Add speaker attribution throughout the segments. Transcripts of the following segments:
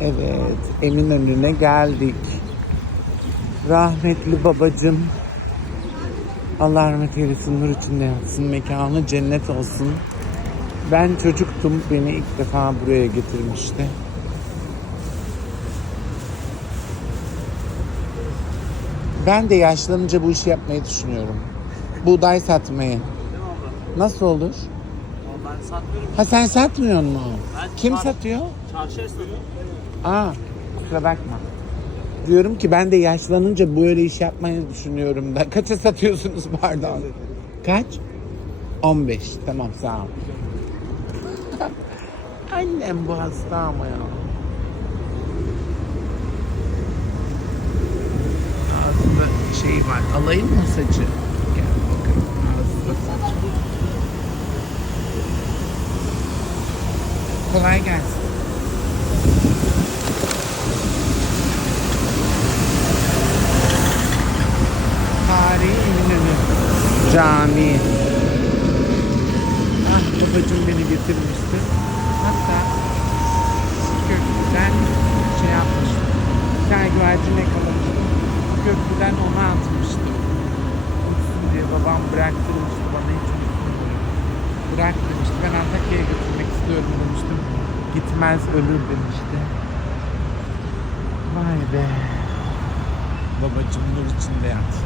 Speaker 1: Evet, Eminönü'ne geldik. Rahmetli babacım. Allah rahmet eylesin, nur içinde yatsın, mekanı cennet olsun. Ben çocuktum, beni ilk defa buraya getirmişti. Ben de yaşlanınca bu işi yapmayı düşünüyorum. Buğday satmayı. Nasıl olur?
Speaker 2: Ben satmıyorum.
Speaker 1: Ha sen satmıyor mu?
Speaker 2: Ben
Speaker 1: Kim
Speaker 2: çar-
Speaker 1: satıyor?
Speaker 2: Çarşı esnafı.
Speaker 1: Aa, kusura bakma. Diyorum ki ben de yaşlanınca böyle iş yapmayı düşünüyorum da. Kaça satıyorsunuz pardon? Kaç? 15. Tamam sağ ol. Annem bu hasta ama ya. Ağzında şey var. Alayım mı saçı? Gel bakayım. Ağzında saç. Kolay gelsin. Tarihi Eminönü Camii. Ah babacım beni getirmişti. Hatta köprüden şey yapmıştı. Bir tane güvercin yakalamıştı. Köprüden onu atmıştı. Uçsun diye babam bıraktırmıştı bana hiç. Bırak demişti. Ben Antakya'ya götürmek istiyorum demiştim. Gitmez ölür demişti. Vay be. Babacım nur içinde yat.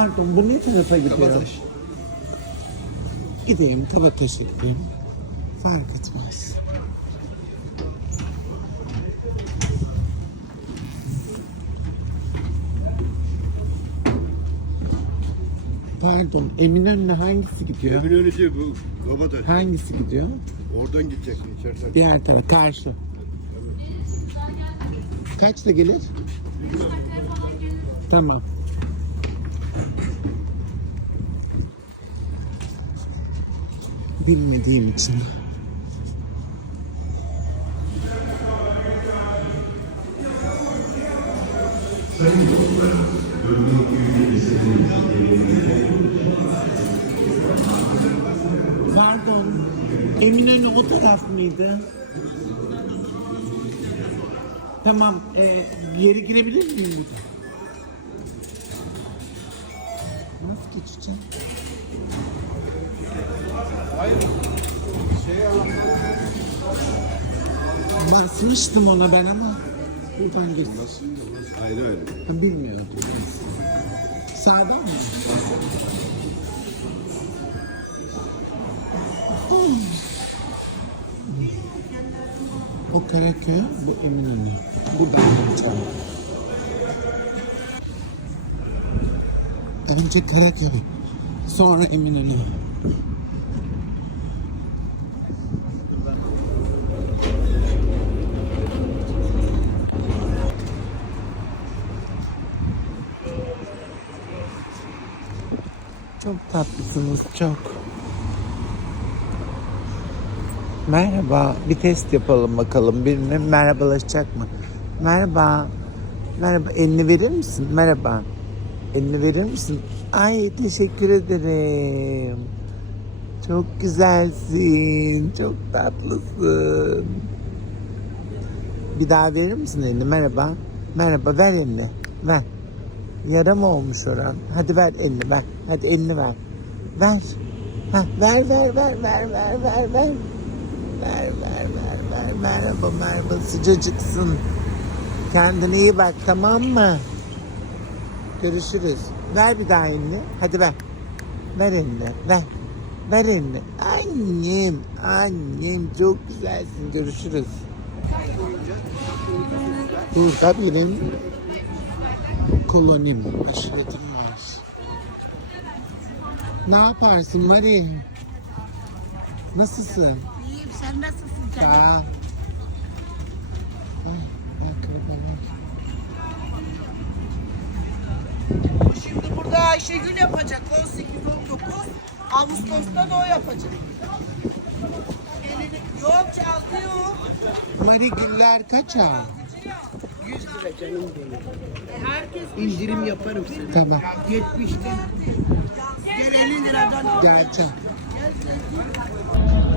Speaker 1: Pardon, bu ne tarafa gidiyor?
Speaker 3: Kabataş.
Speaker 1: Gideyim, Kabataş'a gideyim. Fark etmez. Pardon, Eminönü'ne hangisi gidiyor?
Speaker 3: Eminönü değil bu Kabataş.
Speaker 1: Hangisi gidiyor?
Speaker 3: Oradan gideceksin içeriden.
Speaker 1: Diğer taraf, karşı. Kaçta gelir? Tamam. Bilmediğim için. Pardon. Eminönü o taraf mıydı? Tamam. E, geri girebilir miyim burada? Basmıştım ona ben ama buradan gir.
Speaker 3: Ayrı öyle.
Speaker 1: Ha, Bilmiyorum. Sağdan mı? O Karaköy, bu Eminönü. Buradan bakacağım. Önce Karaköy, sonra Eminönü. Çok tatlısınız, çok. Merhaba, bir test yapalım bakalım. Birine merhabalaşacak mı? Merhaba. Merhaba, elini verir misin? Merhaba. Elini verir misin? Ay, teşekkür ederim. Çok güzelsin, çok tatlısın. Bir daha verir misin elini? Merhaba. Merhaba, ver elini. Ver. Yara mı olmuş oran? Hadi ver elini ver. Hadi elini ver. Ver. Heh, ver ver ver ver ver ver ver. Ver ver ver ver. Merhaba merhaba sıcacıksın. Kendine iyi bak tamam mı? Görüşürüz. Ver bir daha elini. Hadi ver. Ver elini. Ver. Ver elini. Annem. Annem çok güzelsin. Görüşürüz. Burada benim kolonim, aşiretim var. Ne yaparsın Mari? Nasılsın?
Speaker 4: İyiyim sen nasılsın canım?
Speaker 1: Ol. Ay, ayakkabılar.
Speaker 4: Şimdi burada Ayşegül yapacak 18-19 Ağustos'ta da o yapacak. Elini, yok çaldı yok.
Speaker 1: Mari güller kaça?
Speaker 4: 100 lira canım benim. Herkes indirim yaparım sana.
Speaker 1: Tamam.
Speaker 4: 70'te. Gel 50 liradan.
Speaker 1: Geleceğim. Aa,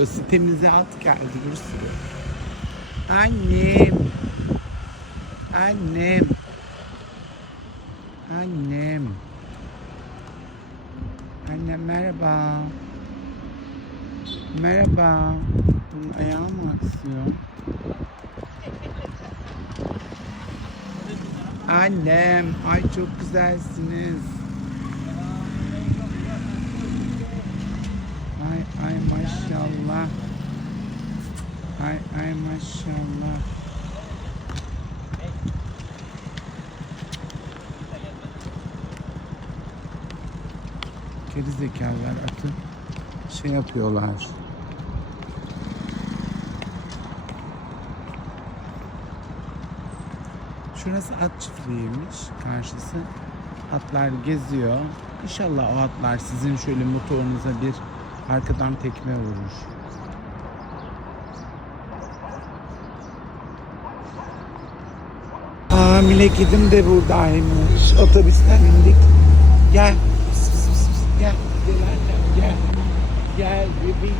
Speaker 1: at geliyor. Sitemize at geldi bir sürü. Annem. Annem. Annem. Annem merhaba. Merhaba. Bunun ayağı mı aksıyor? Annem. Ay çok güzelsiniz. Ay maşallah. Ay ay maşallah. Geri zekalılar atı şey yapıyorlar. Şurası at çiftliğiymiş karşısı. Atlar geziyor. İnşallah o atlar sizin şöyle motorunuza bir arkadan tekme vurur. Hamile kedim de buradaymış. Otobüsten indik. Gel. Gel. Gel gel. Gel gel.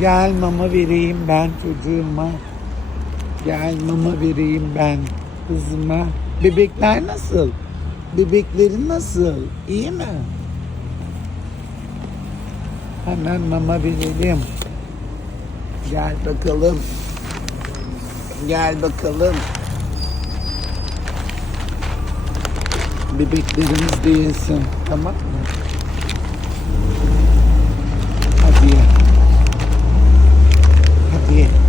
Speaker 1: Gel mama vereyim ben çocuğuma. Gel mama vereyim ben kızıma. Bebekler nasıl? Bebeklerin nasıl? İyi mi? Hemen mama verelim. Gel bakalım. Gel bakalım. Bebeklerimiz de yesin. Tamam mı? Hadi. Hadi.